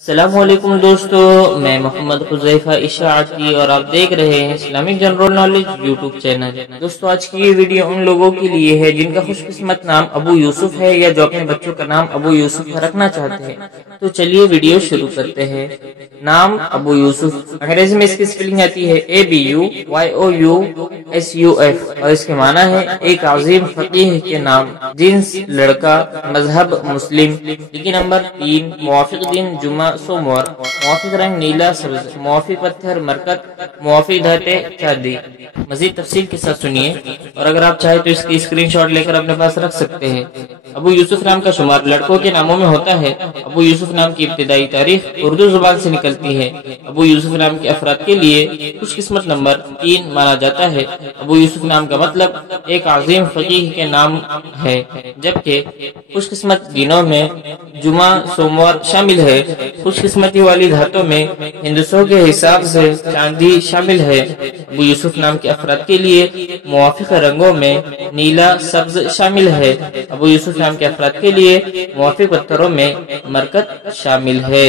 السلام علیکم دوستو، میں محمد حذیفہ اشاعتی اور آپ دیکھ رہے ہیں Islamic general knowledge YouTube channel. دوستو آج کی یہ ویڈیو ان لوگوں کے لیے ہے جن کا خوش قسمت نام ابو یوسف ہے یا جو اپنے بچوں کا نام ابو یوسف رکھنا چاہتے ہیں۔ تو چلیے ویڈیو شروع کرتے ہیں۔ نام ابو یوسف، انگریزی میں اس کی سپیلنگ آتی ہے ABUYOUSUF اور اس کے معنی ہے ایک عظیم فقیہ کے نام، جنس لڑکا، مذہب مسلم، لکی نمبر 3، موافق دن جمعہ سوموار، موافق رنگ نیلا سبز، موافق پتھر مرکت، موافق دھاتے چاندی۔ مزید تفصیل کے ساتھ سنیے، اور اگر آپ چاہیں تو اس کی اسکرین شاٹ لے کر اپنے پاس رکھ سکتے ہیں۔ ابو یوسف نام کا شمار لڑکوں کے ناموں میں ہوتا ہے۔ ابو یوسف نام کی ابتدائی تاریخ اردو زبان سے نکلتی ہے۔ ابو یوسف نام کے افراد کے لیے خوش قسمت نمبر 3 مانا جاتا ہے۔ ابو یوسف نام کا مطلب ایک عظیم فقیہ کے نام ہے، جبکہ خوش قسمت دنوں میں جمعہ سوموار شامل ہے۔ خوش قسمتی والی دھاتوں میں ہندسوں کے حساب سے چاندی شامل ہے۔ ابو یوسف نام کے افراد کے لیے موافق رنگوں میں نیلا سبز شامل ہے۔ ابو یوسف نام کے افراد کے لیے موافق پتھروں میں مرکت شامل ہے۔